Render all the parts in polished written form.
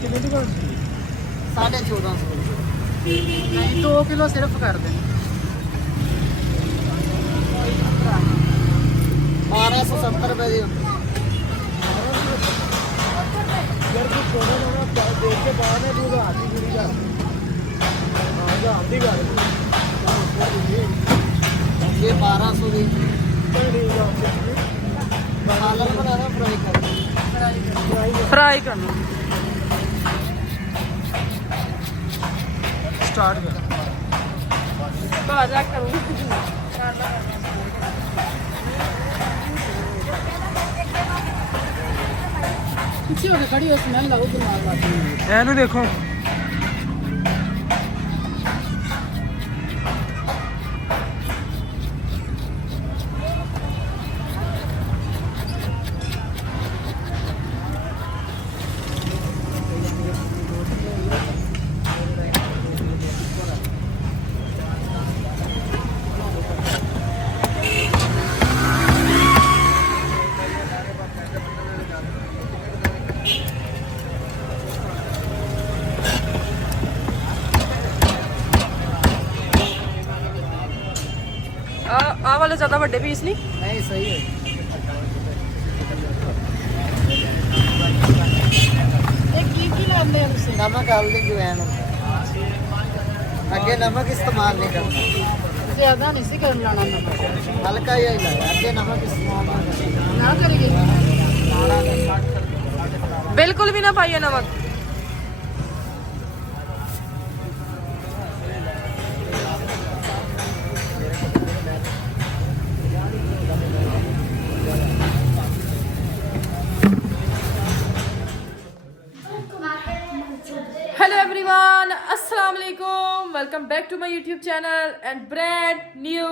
कितने की कौन सी 1450 नहीं 2 किलो सिर्फ कर दें 1270 रुपए दी यार कुछ छोड़ो ना देख के बाद में दूध हाथी गिरी जा हाथी कर ये 1200 दी सालन बनाना फ्राई कर फ्राई करना स्टार्ट कर बाजा करूँगी पीछे होके खड़ी हो स्मेल लगो दिमाग आती है एनु देखो आ वाले ज़्यादा बड़े पीस नहीं नहीं सही है एक की लांदे उससे नमक हल्दी जवैन अगे नमक इस्तेमाल नहीं करना ज्यादा नहीं सी कर लाना नमक हल्का ही लाया अगे नमक इस्तेमाल ना करेंगे बिल्कुल भी ना पाइए नमक हेलो एवरीवन अस्सलाम वालेकुम welcome back to my YouTube channel and brand new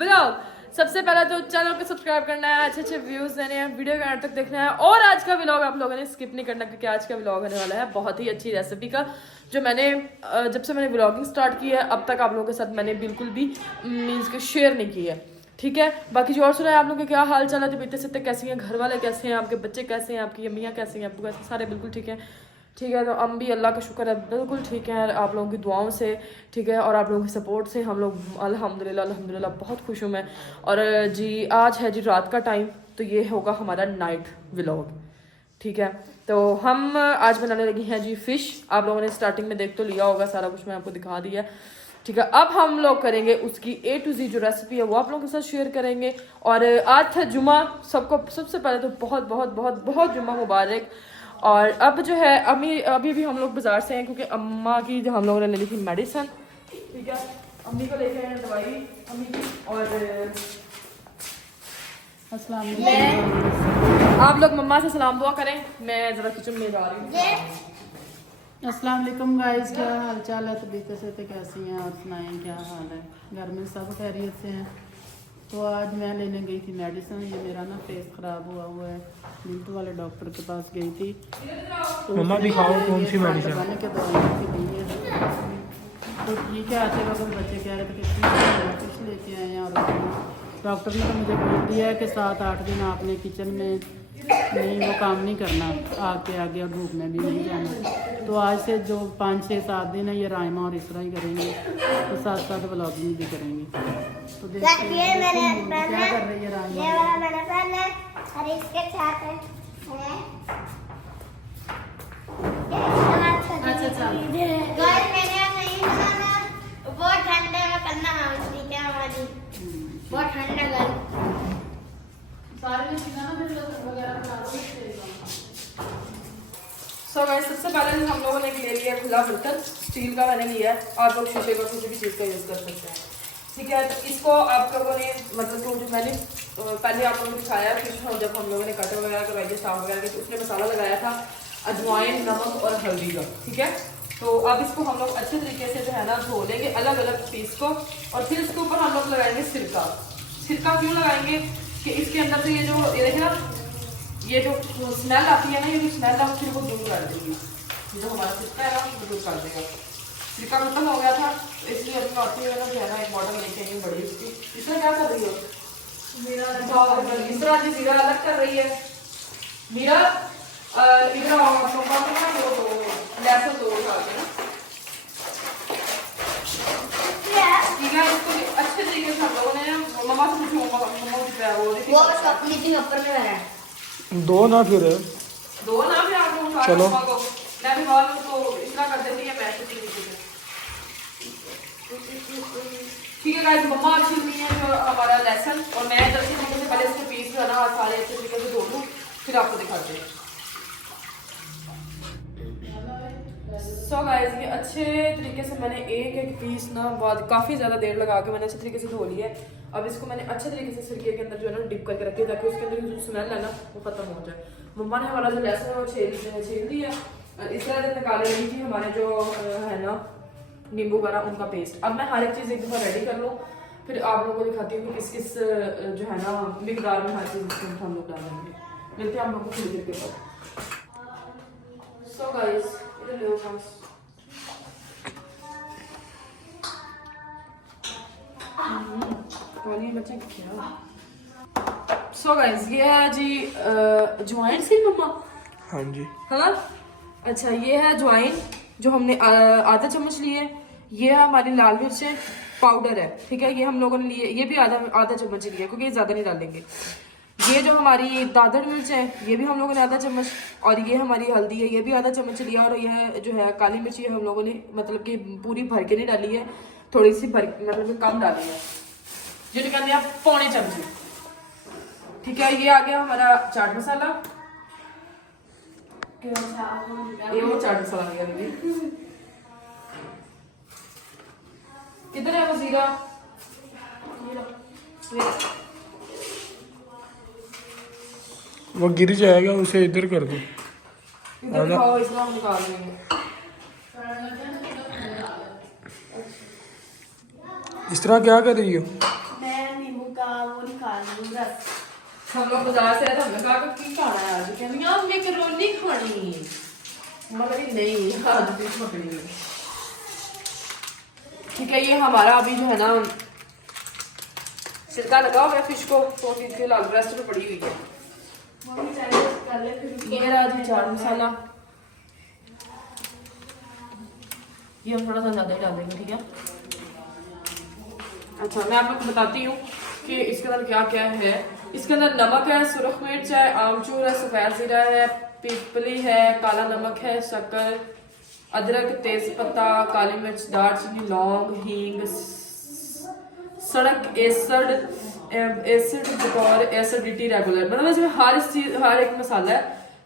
vlog. सबसे पहले तो चैनल को सब्सक्राइब करना है, अच्छे अच्छे व्यूज देने हैं, वीडियो के अंत तक देखना है और आज का व्लॉग आप लोगों ने स्किप नहीं करना क्योंकि आज का व्लॉग होने वाला है बहुत ही अच्छी रेसिपी का जो मैंने जब से मैंने व्लॉगिंग स्टार्ट की है अब तक आप लोगों के साथ मैंने बिल्कुल भी मीन्स के शेयर नहीं की है। ठीक है, बाकी जो और सुना है आप लोगों के क्या हाल चाल है, बीते सत्ते कैसी हैं, घर वाले कैसे हैं, आपके बच्चे कैसे हैं, आपकी अम्मियाँ कैसी हैं, आपको कैसे, सारे बिल्कुल ठीक है। ठीक है, तो हम भी अल्लाह का शुक्र है बिल्कुल ठीक है आप लोगों की दुआओं से। ठीक है, और आप लोगों की सपोर्ट से हम लोग अल्हम्दुलिल्लाह बहुत खुश हूँ मैं। और जी आज है जी रात का टाइम, तो ये होगा हमारा नाइट व्लॉग। ठीक है, तो हम आज बनाने लगी हैं जी फ़िश। आप लोगों ने स्टार्टिंग में देख तो लिया होगा, सारा कुछ मैं आपको दिखा दिया। ठीक है, अब हम लोग करेंगे उसकी A to Z जो रेसिपी है वो आप लोगों के साथ शेयर करेंगे। और आज था जुमा, सबको सबसे पहले तो बहुत बहुत बहुत बहुत जुमा मुबारक। और अब जो है अभी भी हम लोग बाजार से हैं क्योंकि अम्मा की जो हम लोगों ने ले ली थी मेडिसिन। ठीक है, अम्मी को लेके आए दवाई अम्मी की। और अस्सलाम आप लोग मम्मा से सलाम दुआ करें, मैं ज़रा किचन में जा रही हूँ। वालेकुम गाइस, क्या हाल चाल है, तबीयत से तो कैसी हैं आप सुनाएं क्या हाल है, घर में सब खैरियत से हैं। तो आज मैं लेने गई थी मेडिसिन, ये मेरा ना फेस ख़राब हुआ है, मिंटू वाले डॉक्टर के पास गई थी। तो मम्मा दिखाओ कौन सी मेडिसिन दबाने के दवाइयाँ की दी है। तो ठीक है, आते वक्त बच्चे कह रहे थे कि कुछ लेके आए हैं और डॉक्टर ने तो मुझे बोल दिया है कि 7-8 दिन आपने किचन में नहीं वो काम नहीं करना, आग के आगे और धूप में भी नहीं जाना। तो आज से जो 5-6-7 दिन है ये रायमा और इस तरह ही करेंगे, तो साथ साथ व्लॉगिंग भी करेंगे। तो देखिए क्या कर रही है रायमा। ये वाला मैंने पहना है और इसके साथ है अच्छा गाइस मैंने नहीं बनाना, बहुत ठंडे में करना है ठीक है हमारी बहुत ठंडा घर सो गाइस सबसे पहले हम लोगों ने ले लिया खुला बर्तन, स्टील का मैंने लिया है, आप लोग शीशे का किसी भी चीज़ का यूज़ कर सकते हैं। ठीक है, तो इसको आप लोगों ने मतलब तो जो मैंने पहले आप लोगों को दिखाया फिश जब हम लोगों ने कटर वगैरह करवाई स्टाफ वगैरह के, तो उसमें मसाला लगाया था अजवाइन, नमक और हल्दी का। ठीक है, तो अब इसको हम लोग अच्छे तरीके से जो है ना धो लेंगे अलग अलग पीस को, और फिर इसके ऊपर हम लोग लगाएंगे सिरका। सिरका क्यों लगाएंगे कि इसके अंदर से ये जो ये देखिए ना, ये जो स्मेल आती है ना, ये जो स्मेल है फिर वो दूर कर देगी। ये जो हमारा सिरका है ना वो दूर कर देगा। सिरका खत्म हो गया था तो इसलिए अभी आती हुई ना जो है ना एक बॉटल लेके आई बड़ी उसकी। इसमें क्या कर रही हो मीरा? इस तरह की जीरा अलग कर रही है मीरा। इधर आओ, मीटिंग ऊपर में है। दो ना फिर दो ना फिर आप लोग चलो। मैं भी और उसको इतना कर देती है मैं कुछ नहीं करती। ठीक है गाइस, मम्मा अच्छी हुई है जो हमारा लेसन, और मैं जल्दी से पहले इसके पीस जो है ना सारे अच्छे तरीके से धो लूँ, फिर आपको दिखाते हैं। सो गाइस, ये अच्छे तरीके से मैंने एक एक पीस ना बहुत काफ़ी ज़्यादा देर लगा के मैंने अच्छे तरीके से धो लिया है। अब इसको मैंने अच्छे तरीके से सिरके के अंदर जो है ना डिप करके रखी है, ताकि उसके अंदर जो स्मेल है ना वो खत्म हो जाए। मम्मा ने हमारा जो लहसुन है वो छील दिया, इस तरह से निकाले ली थी हमारे जो है ना नींबू वगैरह उनका पेस्ट। अब मैं हर एक चीज़ एक दफ़ा रेडी कर लूँ, फिर आप लोगों को दिखाती हूँ कि किस किस जो है ना मिकदार में हर चीज़ हम लोग डालेंगे। मिलते हैं आप लोगों को थोड़ी देर के बाद। सो गाइस, इधर लो बस। बच्चे क्या। सो गाइस, ये है जी ज्वाइन सी मम्मा। हाँ जी। हाँ अच्छा, ये है ज्वाइन जो हमने आधा चम्मच लिए। ये है हमारी लाल मिर्च पाउडर है, ठीक है, ये हम लोगों ने लिए, ये भी आधा चम्मच लिया क्योंकि ये ज़्यादा नहीं डालेंगे। ये जो हमारी दादड़ मिर्च है ये भी हम लोगों ने आधा चम्मच, और ये हमारी हल्दी है ये भी आधा चम्मच लिया, और यह जो है काली मिर्च ये हम लोगों ने मतलब कि पूरी भर के नहीं डाली है, थोड़ी सी भर मतलब कम डाली है, जो निकालने आप पौने चमचे। ठीक है, ये आ गया हमारा चाट मसाला। ये वो चाट मसाला आ गया। किधर है वजीरा? वो गिर जाएगा, उसे इधर कर दो। इधर खाओ, इसमें हम निकाल देंगे। इस तरह क्या कर रही हो? मैं नींबू का वो निकाल रही हूँ रस। हम लोग बाजार से आए तो हमने कहा कि की खाना है आज, कहनी यार मैकरोनी खानी, मगर नहीं आज फिश पकड़ी हुई। ठीक है, ये हमारा अभी जो है ना छिलका लगा हुआ है फिश को, तो फिलहाल रेस्ट में पड़ी हुई है। ये रहा जी चाट मसाला, ये हम थोड़ा सा ज्यादा ही डालेंगे, ठीक है। अच्छा, मैं आप लोग को बताती हूँ कि इसके अंदर क्या क्या है। इसके अंदर नमक है, सुरख मिर्च है, आमचूर है, सफेद जीरा है, पिपली है, काला नमक है, शक्कर, अदरक, तेज पत्ता, काली मिर्च, दालचीनी, लौंग, हींग, सड़क एसिड बतौर एसिडिटी रेगुलर, मतलब इसमें हर एक मसाला है,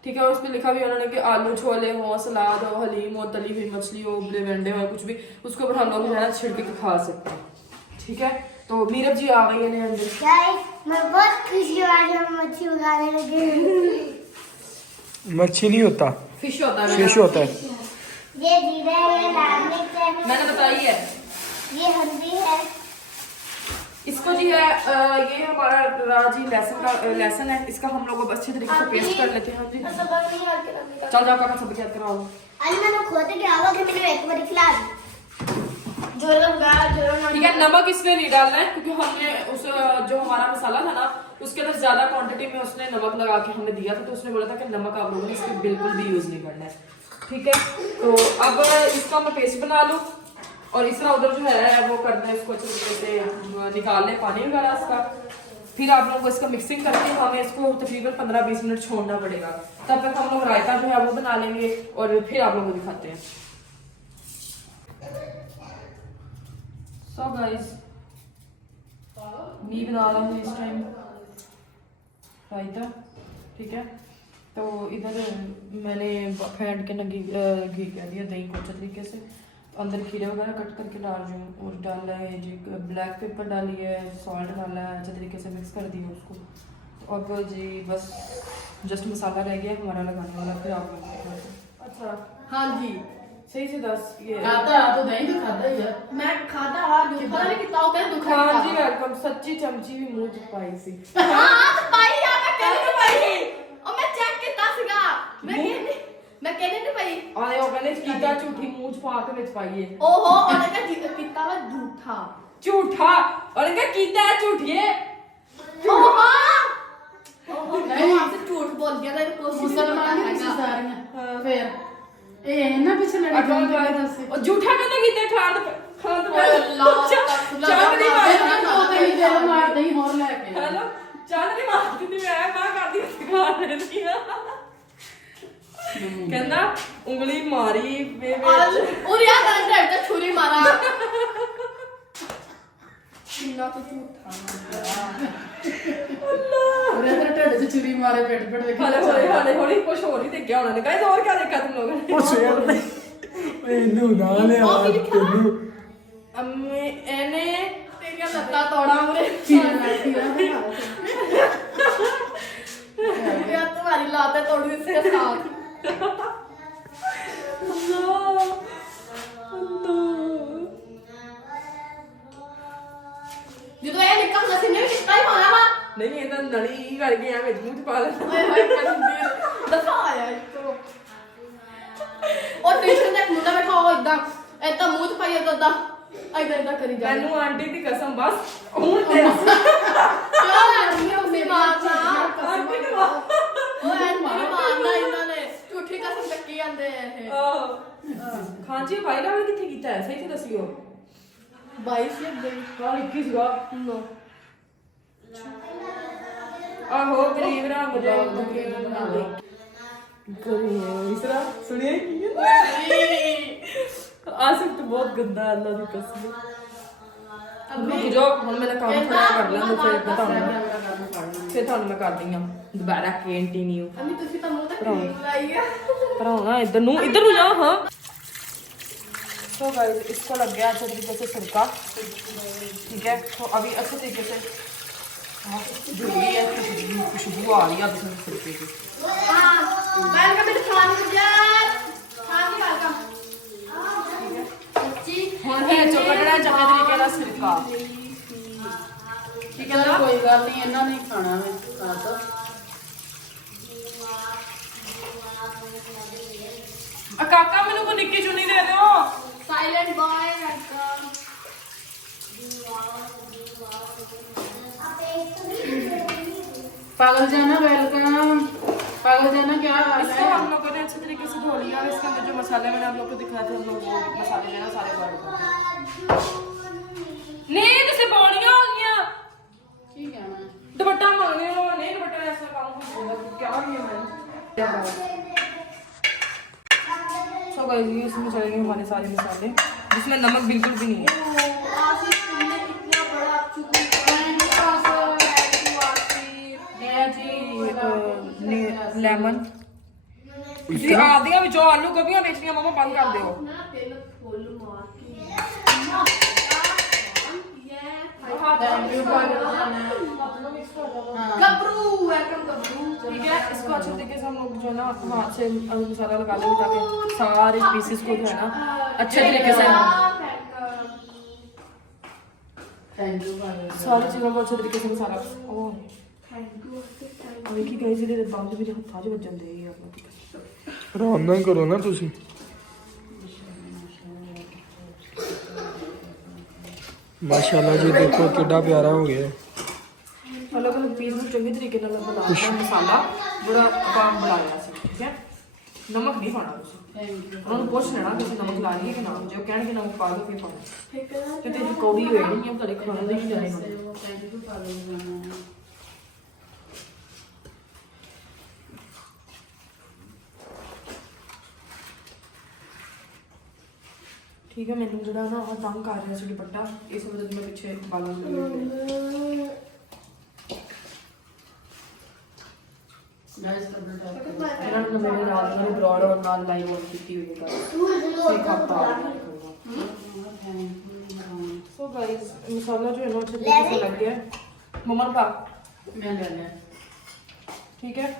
ठीक है। और उस पर लिखा भी उन्होंने कि आलू छोले हो, सलाद हो, हलीम हो, तली हुई मछली हो, उबले अंडे हो, कुछ भी उसके ऊपर हम लोग जो है ना छिड़के के खा सकते हैं, ठीक है। तो मीरब जी आ गई है अंदर। गाइस, मैं बहुत खुशी हूँ, आज हम मच्छी उगाने लगे। मच्छी नहीं होता, फिश होता है, फिश होता है। ये जीरा है, ये लाल मिर्च है, मैंने बताई है। ये हल्दी है। इसको जी है ये हमारा राजी लहसुन है, इसका हम लोग अच्छे तरीके से पेस्ट कर लेते हैं। हाँ जी, चल जाओ काका, सब याद कराओ। अरे मैंने खोद के आवा कि मैंने एक बार खिला जो लोग ठीक है, नमक इसमें नहीं डालना है क्योंकि हमने उस जो हमारा मसाला था ना उसके अंदर ज्यादा क्वांटिटी में उसने नमक लगा के हमें दिया था, तो उसने बोला था कि नमक आप लोगों ने इसमें बिल्कुल भी यूज नहीं करना है, ठीक है। तो अब इसका मैं पेस्ट बना लूँ, और इस तरह उधर जो है वो करना है, इसको अच्छे तरीके से निकाल लें पानी वगैरह इसका। फिर आप लोगों को इसका मिक्सिंग करके हमें इसको तकरीबन 15-20 मिनट छोड़ना पड़ेगा, तब तक हम लोग रायता जो है वो बना लेंगे और फिर आप लोगों को दिखाते हैं। सो गाइस, मी बना रहा हूँ इस टाइम रायता, ठीक है। तो इधर मैंने फेंट के घी कह दिया दही को अच्छे तरीके से, अंदर खीरे वगैरह कट करके डाल रही हूँ, और डाला है जी ब्लैक पेपर डाली है, सॉल्ट डाला है, अच्छे तरीके से मिक्स कर दिया उसको। तो अब जी बस जस्ट मसाला रह गया हमारा लगाने वाला, फिर आप लोग। अच्छा हाँ जी, सही से दस ये खाता तो नहीं तो खाता ही है। मैं खाता हाँ पता नहीं कितना होता है दुखा हाँ जी वेलकम। सच्ची चमची भी मुंह च पाई सी। हाँ तो पाई यार, मैं कहने नहीं पाई, और मैं चेक कितना सीगा, मैं कहने नहीं पाई। आए वो कहने कीता झूठी मुंह च पा के विच पाइए। ओहो, और क्या कितना मैं झूठा और क्या कीता है झूठिए। ओहो नहीं, आपसे झूठ बोल दिया था, कोशिश मुसलमान नहीं नहीं करता सारियां फिर ਇਹ ਨਾ ਪਿੱਛੇ ਲੜੀ ਜਾਂਦੀ ਹੈ ਦੱਸ ਉਹ ਝੂਠਾ ਕਹਿੰਦਾ ਕੀਤਾ ਖਾਣ ਤੋਂ ਅੱਲਾਹ ਚਾਹ ਨਹੀਂ ਮਾਰਦਾ ਦੋ ਤਿੰਨ ਦਿਨ ਮਾਰਦੇ ਹੀ ਹੋਰ ਲੈ ਕੇ ਹੈਲੋ ਚੱਲ ਨਹੀਂ ਮਾਰਦੀ ਨਹੀਂ ਮੈਂ ਕਰਦੀ ਸਿਖਾ ਲੈਂਦੀ ਆ ਕਹਿੰਦਾ ਉਂਗਲੀ ਮਾਰੀ ਵੇ और यार अंदर तो छुरी मारा किन्ना तो झूठा ਉਹਨੇ ਤਾਂ ਢਿੱਡ 'ਚ ਚੁਰੀ ਮਾਰੇ ਪਿੱਟ ਪਿੱਟ ਦੇਖੀ ਹਾਲੇ ਹੌਲੀ ਕੁਝ ਹੋਰ ਹੀ ਦੇਖਿਆ ਉਹਨਾਂ ਨੇ ਗਾਇਸ ਹੋਰ ਕੀ ਦੇਖਿਆ ਤੁਮ ਲੋਗों ने ਪੁੱਛ ਯਾਰ ਇਹਨੂੰ ਨਾ ਲਿਆ ਤੈਨੂੰ ਅੰਮੇ ਇਹਨੇ तेरी लत्ता तोड़ा मुरे यार तुम्हारी लाते तोड़ दी इसके साथ ਜਦੋਂ ਇਹ ਨਿੱਕਾ ਹੁੰਦਾ ਸੀ ਨੇ ਵੀ ਕਿੱਤਾ ਹੀ ਹੋਣਾ ਵਾ ਨਹੀਂ ਇਹ ਤਾਂ ਨਲੀ ਕਰ ਗਿਆ ਵਿੱਚ ਮੂੰਹ ਚ ਪਾ ਲੈਣਾ ਓਏ ਹੋਏ ਕੰਦੀ ਦਫਾ ਆਇਆ ਇੱਕੋ ਉਹ ਟੇਸ਼ਨ ਦੇ ਮੁੰਡਾ ਬੈਠਾ ਉਹ ਇਦਾਂ ਇਦਾਂ ਮੂੰਹ ਚ ਪਾਈ ਇਦਾਂ ਇਦਾਂ ਕਰੀ ਜਾ ਮੈਨੂੰ ਆਂਟੀ ਦੀ ਕਸਮ ਬਸ ਹੁਣ ਤੇ ਕਿਉਂ ਆਂਟੀ ਉਸੇ ਮਾਰਨਾ ਆਂਟੀ ਨੂੰ ਮਾਰ। ਉਹ ਆਂਟੀ ਨੂੰ ਮਾਰਨਾ ਇਹਨਾਂ ਨੇ ਝੂਠੀ ਕਸਮ ਚੱਕੀ ਜਾਂਦੇ ਆ ਇਹ ਖਾਂ ਜੀ ਭਾਈ ਨਾਲ ਕਿੱਥੇ ਕੀਤਾ ਹੈ ਸਹੀ ਤੇ ਦੱਸਿਓ 22 से गई ਕੱਲ 21 ਸੀਗਾ नो ਆਹੋ ਗਰੀਬ ਰੰਗ ਦੇ ਬਣਾ ਦੇ ਕਰੀ ਇਸ ਤਰ੍ਹਾਂ ਸੁਣਿਆ ਕੀ ਆਸਿਫ ਤਾਂ ਬਹੁਤ ਗੰਦਾ ਅੱਲਾ ਦੀ ਕਸਮ ਅਬੇ ਜੋ ਹੁਣ ਮੇਰਾ ਕੰਮ ਖੜਾ ਕਰ ਲੈਂਦਾ ਫਿਰ ਬਤਾਉਂਗਾ ਫਿਰ ਤੁਹਾਨੂੰ ਮੈਂ ਕਰਦੀ ਆ ਦੁਬਾਰਾ ਕੰਟੀਨਿਊ अम्मी तुसी तो मुंह तक क्रीम लाई है ਭਰਾਉਣਾ ਇੱਧਰ ਨੂੰ ਜਾ ਹਾਂ तो गाइस इसको लग गया अच्छे तरीके से सिरका ठीक है तो अभी अच्छे तरीके से जो भी है खुशबू आ रही है अभी इसमें सिरके की हां बैल का बेटा खाने को यार खाने का का सच्ची ਹੁਣ ਇਹ ਚੋ ਕੱਢਣਾ ਚੰਗੇ ਤਰੀਕੇ ਨਾਲ ਸਿਰਕਾ ਠੀਕ ਹੈ ਨਾ ਕੋਈ ਗੱਲ ਨਹੀਂ ਇਹਨਾਂ ਨੇ ਖਾਣਾ ਵੇ ਸਾਥ ਕਾਕਾ ਮੈਨੂੰ ਕੋ ਨਿੱਕੀ ਚੁੰਨੀ ਦੇ ਦਿਓ साइलेंट बॉय वेलकम पागल जाना वेलकम पागल जाना क्या हाल इसको है हम लोगों ने अच्छे तरीके से धो लिया इसके अंदर जो मसाले मैंने आप लोग को दिखाए थे हम लोग वो मसाले जो है ना सारे डाल दिए नहीं जैसे बॉलियां हो गया ठीक है मैं दुपट्टा मांगने हो नहीं दुपट्टा ऐसा काम होगा क्या किया मैंने सो गाइस ये इसमें चलेंगे हमारे सारे मसाले जिसमें नमक बिल्कुल भी नहीं है आसिफ तुमने कितना बड़ा चुकी ये जी लेमन जी आदियां विचों आलू गोभियां बेचनियां मामा बंद कर दियो ना तेल फुल मार के गबरू वेलकम गबरू ठीक है इसको अच्छे तरीके से हम लोग जो है ना हाथ से मसाला लगा लेंगे ताकि सारे पीसेस को जो है ना अच्छे तरीके से थैंक यू पागल सारी चीज़ों को अच्छे तरीके से मसाला ओ देखी गई जी बंद भी हत्था च वजन दे ਆਰਾਮ ਨਾਲ ਕਰੋ ਨਾ ਤੁਸੀਂ ਮਾਸ਼ਾਅੱਲਾ ਜੀ ਦੇਖੋ ਕਿੱਡਾ ਪਿਆਰਾ ਹੋ ਗਿਆ अलग अलग पीस में चंगे तरीके ਨਾਲ बनाया मसाला बड़ा काम बनाया ਸੀ ठीक है नमक नहीं पाना ਤੁਸੀਂ ਉਹਨਾਂ ਨੂੰ ਪੁੱਛ ਲੈਣਾ ਤੁਸੀਂ ਨਮਕ ਲਾ ਲਈਏ ਕਿ ਨਾ ਜੇ ਉਹ ਕਹਿਣਗੇ ਨਮਕ ਪਾ ਦਿਓ ਫਿਰ ਪਾਓ ਤੇ ਤੇ ਕੌੜੀ ਹੋਈ ਨਹੀਂ ਹੈ ਤੁਹਾਡੇ ਖਾਣੇ ਦੇ ਹੀ ਜਾਣੇ ਹੁਣ थैंक यू पागल जाना ठीक है मैंने ਜਿਹੜਾ ਨਾ ਉਹ ਤੰਗ ਕਰ ਰਿਹਾ ਸੀ ਦੁਪੱਟਾ ਇਸ ਵਜ੍ਹਾ ਤੋਂ ਮੈਂ ਪਿੱਛੇ ਬਾਲਾਂ ਨੂੰ गाइस कर बेटा ਇਹਨਾਂ ਨੂੰ ਮੇਰੇ ਰਾਤ ਨੂੰ ਬ੍ਰੌਡ ਔਰ ਨਾਲ ਲਾਈਵ ਔਨ ਕੀਤੀ ਹੋਈ ਹੈ ਇੱਕ ਹਫਤਾ सो गाइस मसाला जो है ना अच्छे तरीके से लग गया है मम्मा का मैं ले लिया ठीक है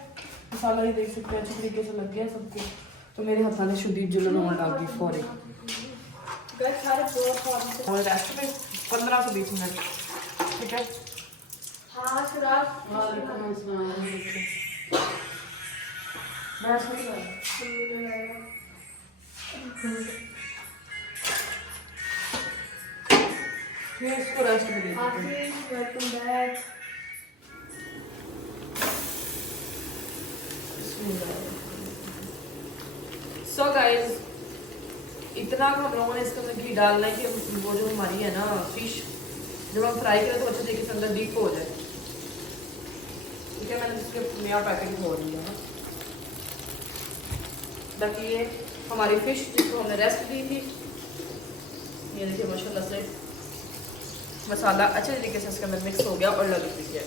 मसाला ये देख सकते हैं अच्छे तरीके से लग गया सब कुछ तो मेरे हाथों में शुद्ध जलन होने लग गई फौरी गैस सारे बहुत और रेस्ट में 15 से 20 मिनट ठीक है हाँ शराब वालेकुम अस्सलाम बैठ सकते फिर इसको रेस्ट में दे देते हैं Asif welcome back so guys इतना हम लोगों ने इसके अंदर घी डालना है कि वो जो हमारी है ना फिश जब हम फ्राई करें तो अच्छे तरीके से अंदर डीप हो जाए ठीक है, मैंने इसके नया पैकेट खोल लिया है। बाकी ये हमारी फिश जिसको हमने रेस्ट दी थी, ये देखिए माशाल्लाह से मसाला अच्छे तरीके से इसके अंदर मिक्स हो गया और लग भी गया।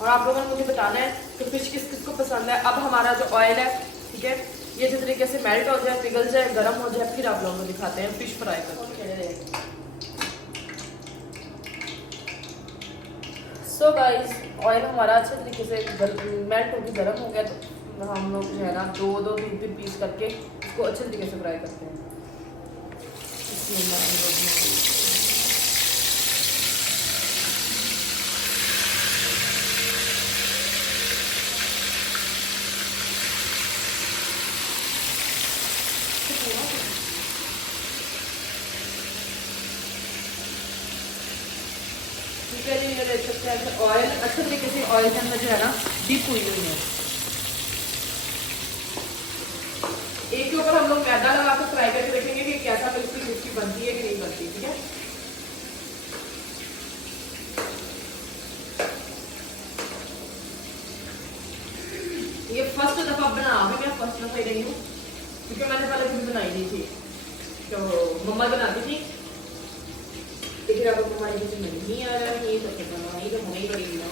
और आप लोगों ने मुझे बताना है कि फिश किस किस को पसंद है। अब हमारा जो ऑयल है, ठीक है, ये जिस तरीके से मेल्ट हो जाए, पिघल जाए, गर्म हो जाए, फिर आप लोगों को दिखाते हैं फिश फ्राई करके। सो गाइस, ऑयल हमारा अच्छे तरीके से मेल्ट होकर गर्म हो गया, तो हम लोग जो है ना 2-3 पीस करके इसको अच्छे तरीके से फ्राई करते हैं। ठीक है जी, ये देख सकते हैं ऑयल अच्छे तरीके से ऑयल के अंदर जो है ना डीप हुई हुई है। एक के ऊपर हम लोग मैदा लगा कर फ्राई करके देखेंगे कि कैसा बिल्कुल क्रिस्पी बनती है कि नहीं बनती। ठीक है, ये फर्स्ट दफा बना भी मैं फर्स्ट दफा ही रही हूँ, क्योंकि मैंने पहले कभी बनाई नहीं थी, तो मम्मा बनाती थी, लेकिन अब हमारी किसी में नहीं आ रहा है, तो बनाई तो होनी पड़ेगी ना।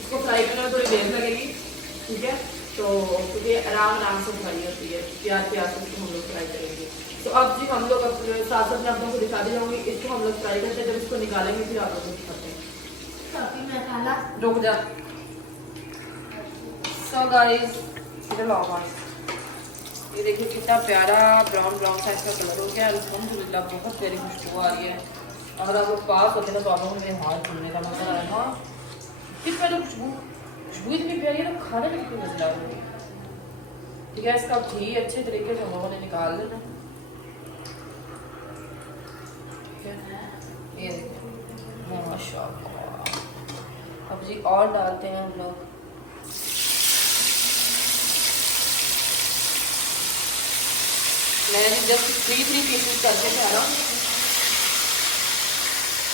इसको फ्राई करने में थोड़ी देर लगेगी, ठीक है, तो क्योंकि आराम से फ्राई होती है, प्याज से इसको हम लोग फ्राई करेंगे। तो अब जी हम लोग अपने साथ साथ में आप लोगों को दिखा दी जाऊंगी, इसको हम लोग फ्राई करते हैं, जब इसको निकालेंगे फिर आप लोग को दिखाते हैं। रुक जा। सो गाइस, इधर लाओ गाइस, ये देखिए कितना प्यारा ब्राउन टाइप का कलर हो गया। अल्हम्दुलिल्लाह बहुत प्यारी खुशबू आ रही है। अगर आप लोग पास होते ना तो आप लोगों को मेरे हाथ छूने का मजा आ रहा है। किस प्यारी खुशबू इतनी प्यारी है, तो खाने में कितनी मजा आ रही है। ठीक है, इसका घी अच्छे तरीके से हम लोगों ने निकाल लेना। ये देखिए माशाल्लाह। अब जी और डालते हैं हम लोग, मैंने जस्ट 3 पीसेस करके थे ना,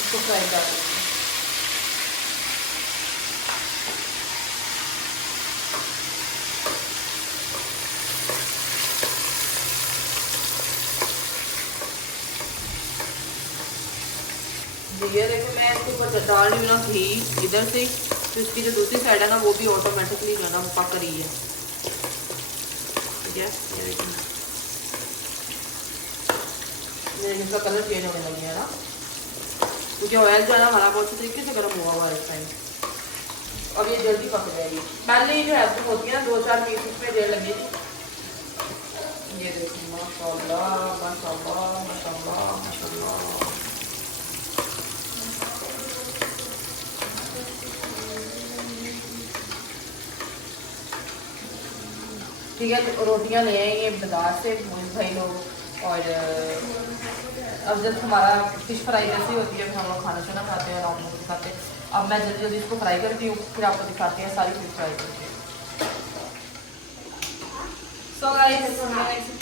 इसको फ्राई कर देंगे। ये देखो मैं इसके ऊपर डाल रही हूँ ना घी इधर से, तो इसकी जो दूसरी साइड है ना वो भी ऑटोमेटिकली जो है ना पक रही है। ठीक है, ये देखिए इसका कलर चेंज होने लगी है ना, क्योंकि ऑयल जो है ना हमारा बहुत अच्छे तरीके से गर्म हुआ है इस टाइम। अब ये जल्दी पक जाएगी। पहले ही जो है होती है ना 2-4 पीस इसमें देर लगेगी। ये देखिए माशाल्लाह माशाल्लाह माशाल्लाह माशाल्लाह। ठीक है, तो रोटियां ले आएंगे बाजार से मोहित भाई लोग, और अब जब हमारा फिश फ्राई जैसी होती है हम लोग खाना शाना खाते हैं और आप लोग दिखाते हैं। अब मैं जल्दी जल्दी इसको फ्राई करती हूँ, फिर आपको दिखाते हैं सारी फिश फ्राई करके। सो गाइस,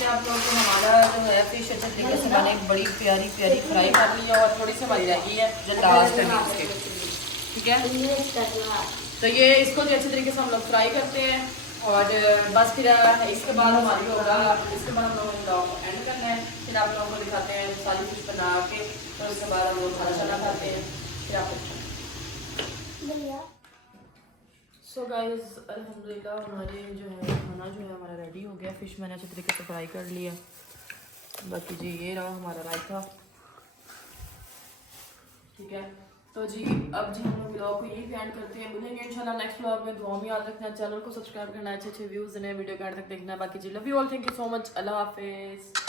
आप लोगों को हमारा जो है फिश अच्छे तरीके से मैंने एक बड़ी प्यारी फ्राई कर ली है, और थोड़ी सी हमारी रह गई है जो लास्ट है उसके। ठीक है, तो ये इसको जो अच्छे तरीके से हम लोग फ्राई करते हैं, और बस फिर इसके बाद हमारी होगा, इसके बाद हम लोगों ने ब्लॉग एंड करना है, फिर आप लोगों को दिखाते हैं सारी फिश बना के, तो उसके बाद हम लोग खाना शाना खाते हैं, फिर आप। सो गाइस, अल्हम्दुलिल्लाह हमारे जो है खाना जो है हमारा रेडी हो गया। फिश मैंने अच्छे तरीके से फ्राई कर लिया। बाकी जी ये रहा हमारा रायता। ठीक है, तो जी अब जी हम लोग ब्लॉग को यही एंड करते हैं। मिलेंगे इंशाल्लाह नेक्स्ट ब्लॉग में। दुआ में याद रखना, चैनल को सब्सक्राइब करना, अच्छे वीडियोस देने, वीडियो के एंड तक देखना है। बाकी जी love you all, thank you so much, Allah हाफिज़।